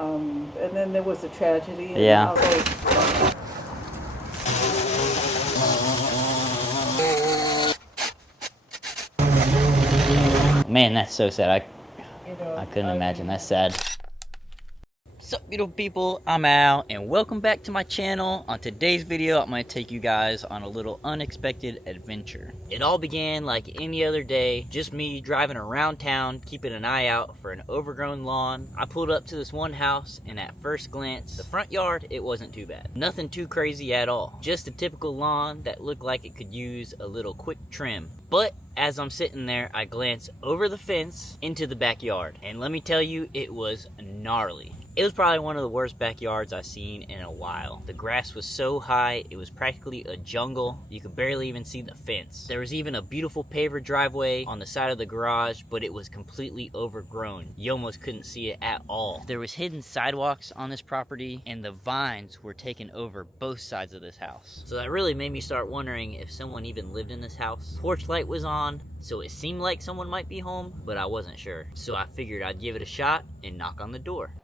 And then there was a tragedy. Yeah. Man, that's so sad. I couldn't imagine. That's sad. What's up, beautiful people? I'm Al, and welcome back to my channel. On today's video, I'm going to take you guys on a little unexpected adventure. It all began like any other day, just me driving around town, keeping an eye out for an overgrown lawn. I pulled up to this one house, and at first glance, the front yard, it wasn't too bad. Nothing too crazy at all. Just a typical lawn that looked like it could use a little quick trim. But as I'm sitting there, I glance over the fence into the backyard, and let me tell you, it was gnarly. It was probably one of the worst backyards I've seen in a while. The grass was so high, it was practically a jungle. You could barely even see the fence. There was even a beautiful paver driveway on the side of the garage, but it was completely overgrown. You almost couldn't see it at all. There was hidden sidewalks on this property, and the vines were taking over both sides of this house. So that really made me start wondering if someone even lived in this house. Porch light was on, so it seemed like someone might be home, but I wasn't sure. So I figured I'd give it a shot and knock on the door.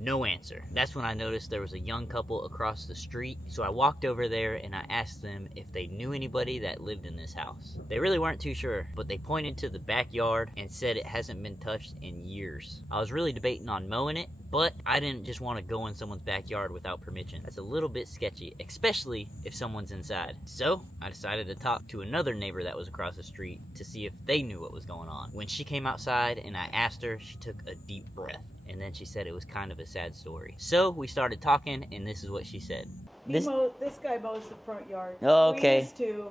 No answer. That's when I noticed there was a young couple across the street. So I walked over there and I asked them if they knew anybody that lived in this house. They really weren't too sure, but they pointed to the backyard and said it hasn't been touched in years. I was really debating on mowing it, but I didn't just want to go in someone's backyard without permission. That's a little bit sketchy, especially if someone's inside. So I decided to talk to another neighbor that was across the street to see if they knew what was going on. When she came outside and I asked her, she took a deep breath. And then she said it was kind of a sad story. So we started talking, and this is what she said. This guy mows the front yard. Oh, okay. We used to.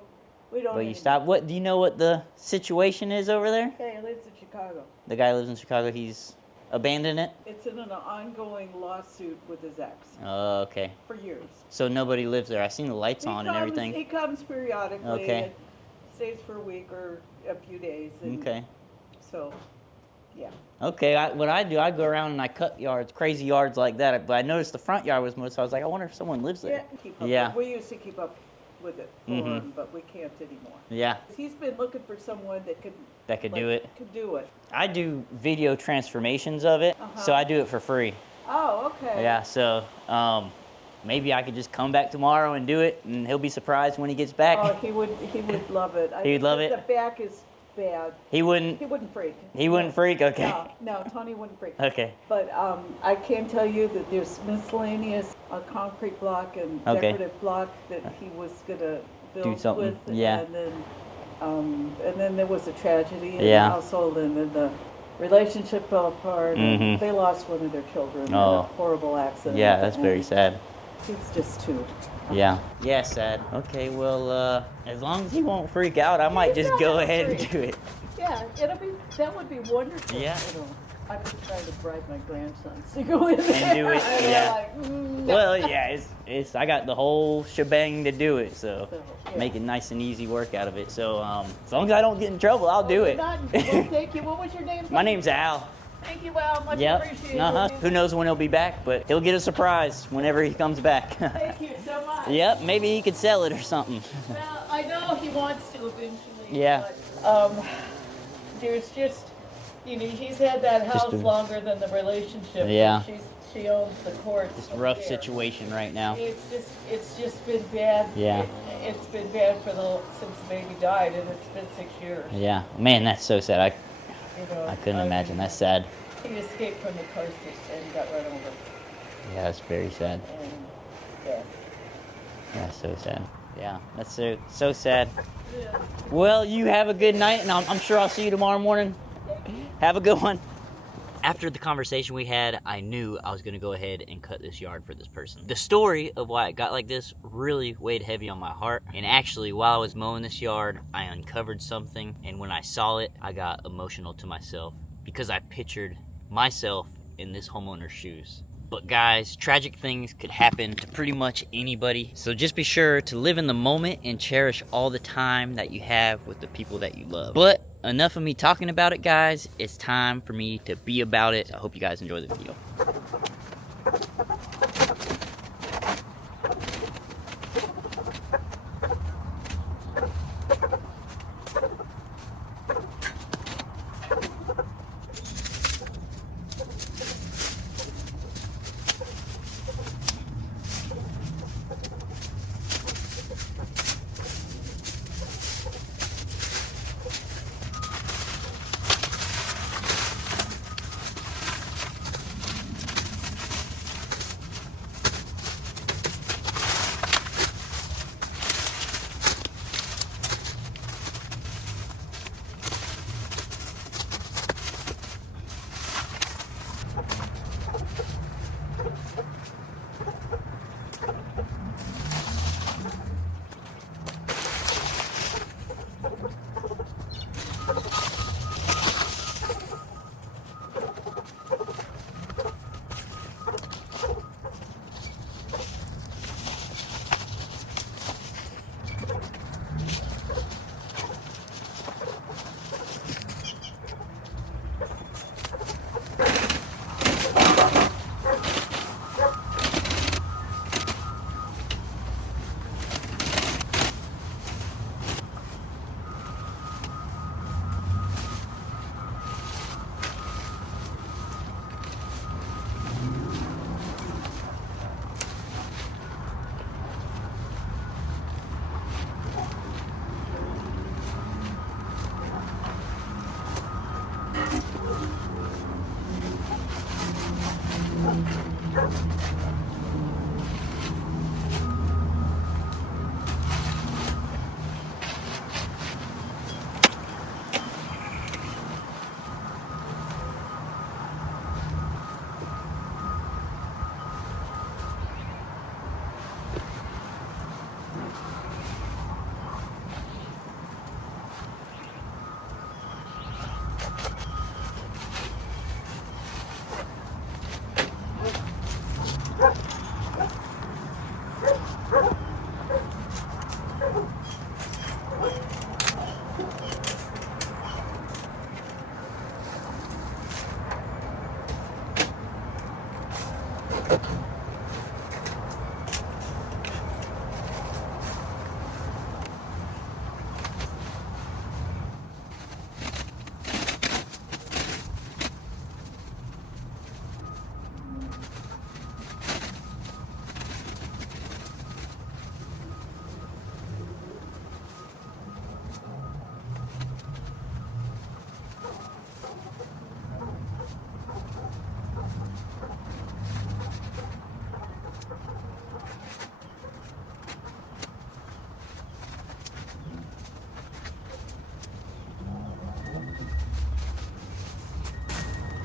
We don't. But you stopped. What do you know? What the situation is over there? Okay, he lives in Chicago. The guy lives in Chicago. He's abandoned it. It's in an ongoing lawsuit with his ex. Oh, okay. For years. So nobody lives there. I seen the lights on and everything. He comes periodically. Okay. And stays for a week or a few days. And okay. So. Yeah. Okay, what I do, I go around and I cut yards, crazy yards like that. But I noticed the front yard was mowed, so I was like, I wonder if someone lives there. Yeah. We used to keep up with it for him, but we can't anymore. Yeah. He's been looking for someone that could do it. Could do it. I do video transformations of it, so I do it for free. Oh, okay. Yeah. So maybe I could just come back tomorrow and do it, and he'll be surprised when he gets back. Oh, he would love it. He would love it. The back is bad. He wouldn't freak. He wouldn't freak? Okay. No, Tony wouldn't freak. Okay. But I can tell you that there's miscellaneous concrete block and decorative block that he was gonna build with. Yeah. And then there was a tragedy in the household, and then the relationship fell apart, and they lost one of their children in a horrible accident. Yeah, that's very sad. It's just too. Yeah. Yeah, sad. Okay, well, as long as he won't freak out, I might just go ahead and do it. Yeah, that would be wonderful. Yeah. I've been trying to bribe my grandsons to go in there. And do it, yeah. Like, Well, yeah, I got the whole shebang to do it, so make it nice and easy work out of it. So, as long as I don't get in trouble, I'll do it. Well, thank you. What was your name? My name's Al. Thank you, Al. Much appreciated. Who knows when he'll be back, but he'll get a surprise whenever he comes back. Thank you so much. Yep, maybe he could sell it or something. Well, I know he wants to eventually. Yeah. But, there's just, he's had that house longer than the relationship. Yeah. She owns the courts. It's a rough situation right now. It's just been bad. Yeah. It's been bad since the baby died, and it's been 6 years. Yeah. Man, that's so sad. I couldn't imagine. That's sad. He escaped from the coast and got run over. Yeah, that's very sad. And, yeah. That's so sad. Yeah, that's so sad. Yeah. Well, you have a good night, and I'm sure I'll see you tomorrow morning. Have a good one. After the conversation we had, I knew I was going to go ahead and cut this yard for this person. The story of why it got like this really weighed heavy on my heart. And actually, while I was mowing this yard, I uncovered something. And when I saw it, I got emotional to myself because I pictured myself in this homeowner's shoes. But guys, tragic things could happen to pretty much anybody. So just be sure to live in the moment and cherish all the time that you have with the people that you love. But enough of me talking about it, guys. It's time for me to be about it. I hope you guys enjoy the video.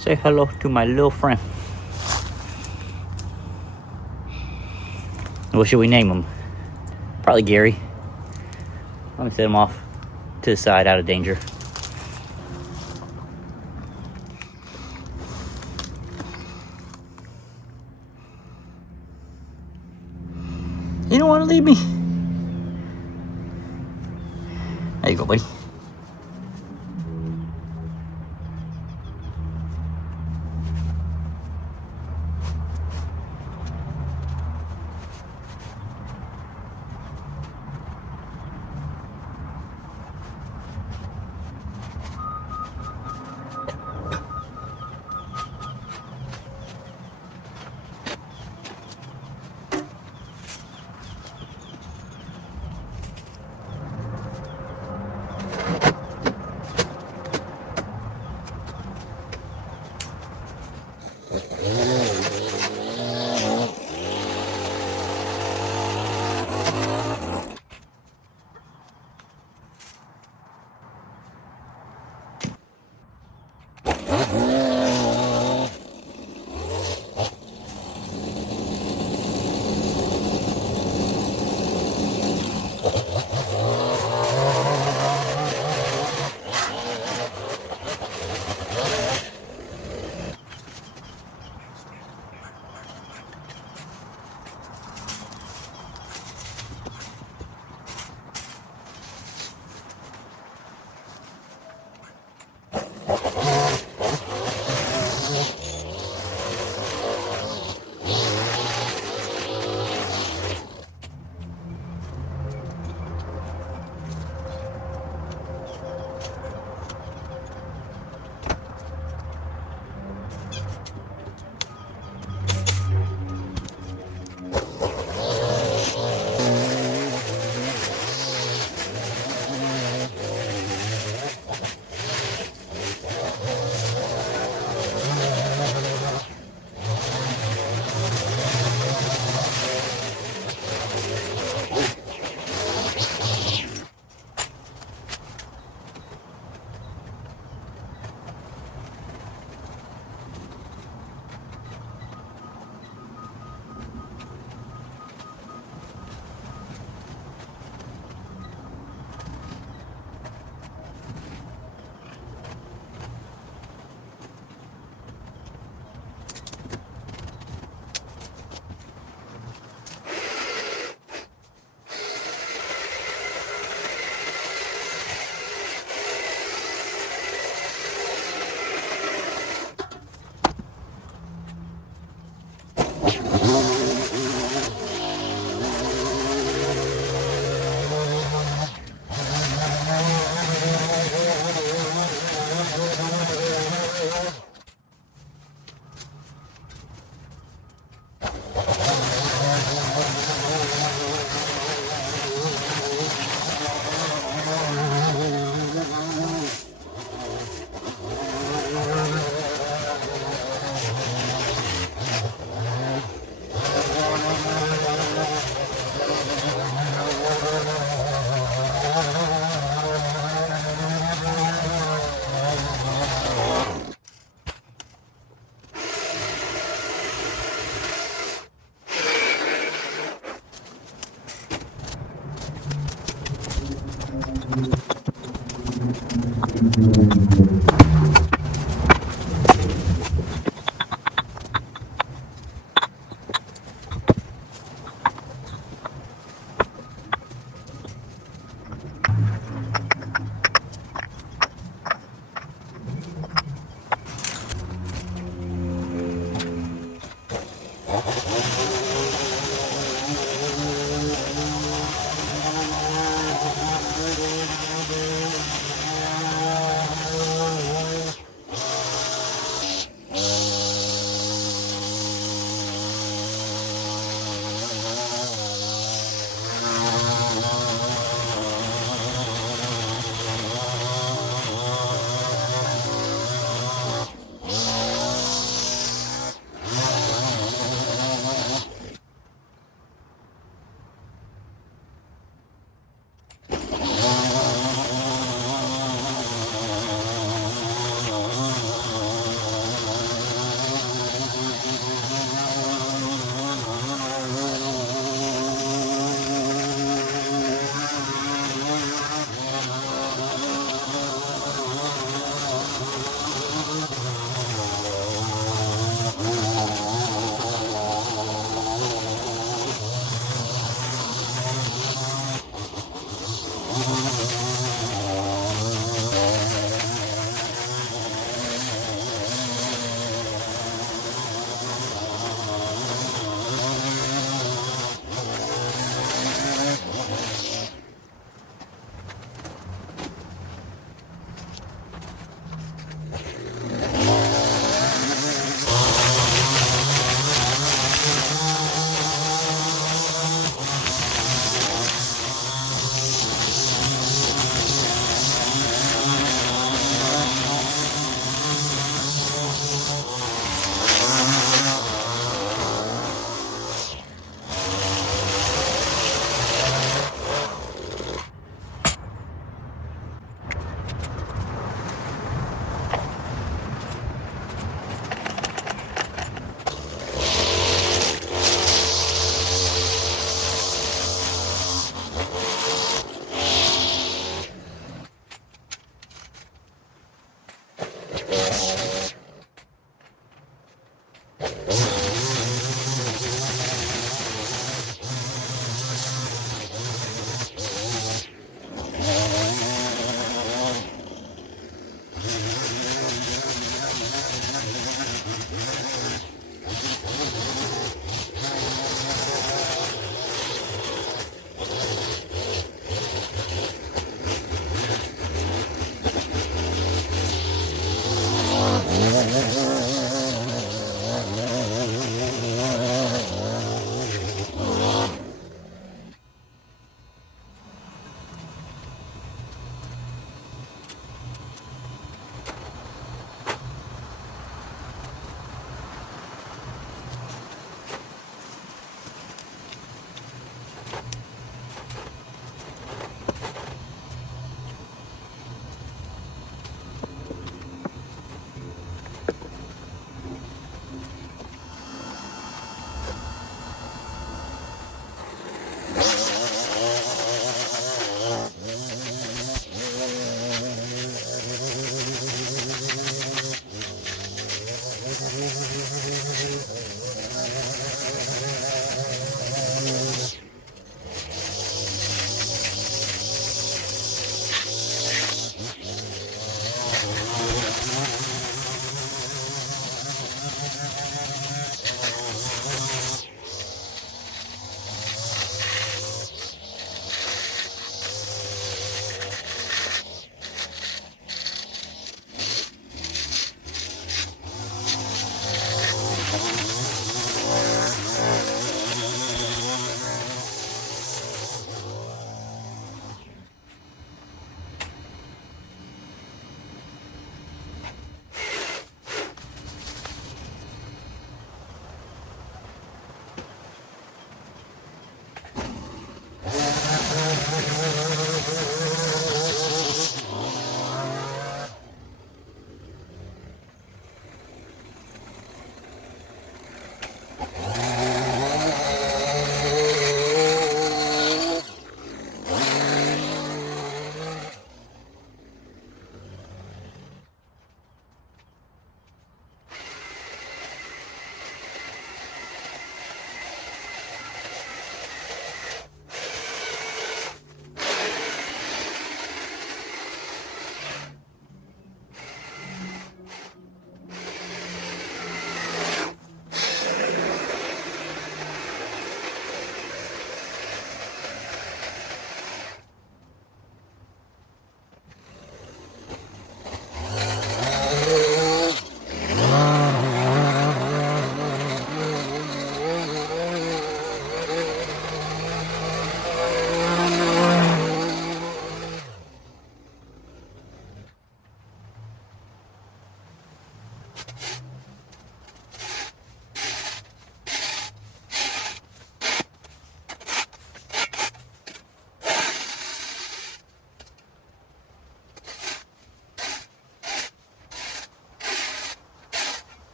Say hello to my little friend. What should we name him? Probably Gary. Let me set him off to the side, out of danger. You don't want to leave me? There you go, buddy.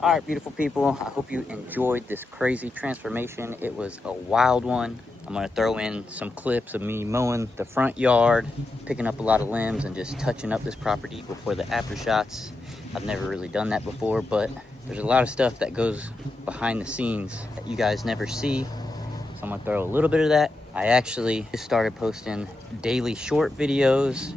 All right, beautiful people, I hope you enjoyed this crazy transformation. It was a wild one. I'm gonna throw in some clips of me mowing the front yard, picking up a lot of limbs and just touching up this property before the after shots. I've never really done that before, but there's a lot of stuff that goes behind the scenes that you guys never see. So I'm gonna throw a little bit of that. I actually just started posting daily short videos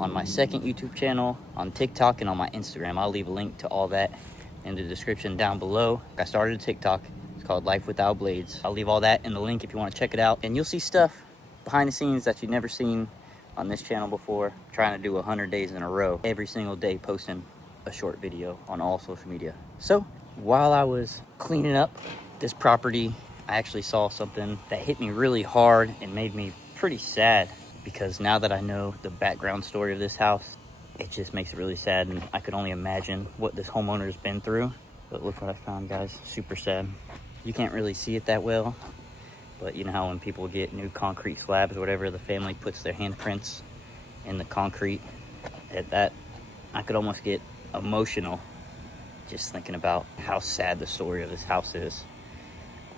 on my second YouTube channel, on TikTok, and on my Instagram. I'll leave a link to all that in the description down below. I started a TikTok. It's called Life Without Blades. I'll leave all that in the link if you want to check it out. And you'll see stuff behind the scenes that you've never seen on this channel before. Trying to do 100 days in a row, every single day posting a short video on all social media. So while I was cleaning up this property, I actually saw something that hit me really hard and made me pretty sad, because now that I know the background story of this house, it just makes it really sad, and I could only imagine what this homeowner has been through. But look what I found, guys. Super sad. You can't really see it that well, but you know how when people get new concrete slabs or whatever, the family puts their handprints in the concrete. At that, I could almost get emotional just thinking about how sad the story of this house is.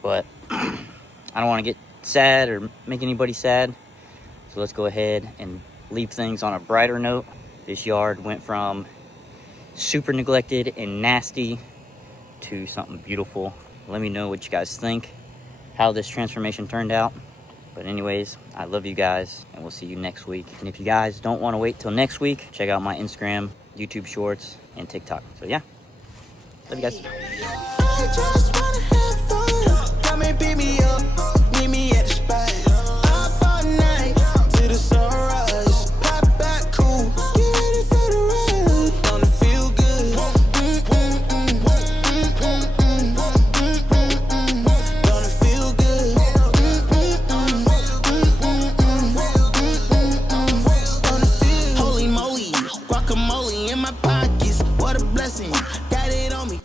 But I don't want to get sad or make anybody sad, so let's go ahead and leave things on a brighter note. This yard went from super neglected and nasty to something beautiful. Let me know what you guys think, how this transformation turned out. But anyways, I love you guys, and we'll see you next week. And if you guys don't want to wait till next week, check out my Instagram, YouTube Shorts, and TikTok. So yeah, love you guys. I just wanna have fun. Come and pick me up, meet me at the spot. Up all night till the sunrise. Pop back cool, get ready for the ride. Gonna feel good. Gonna feel good. Holy moly, guacamole in my pockets. What a blessing. Got it on me.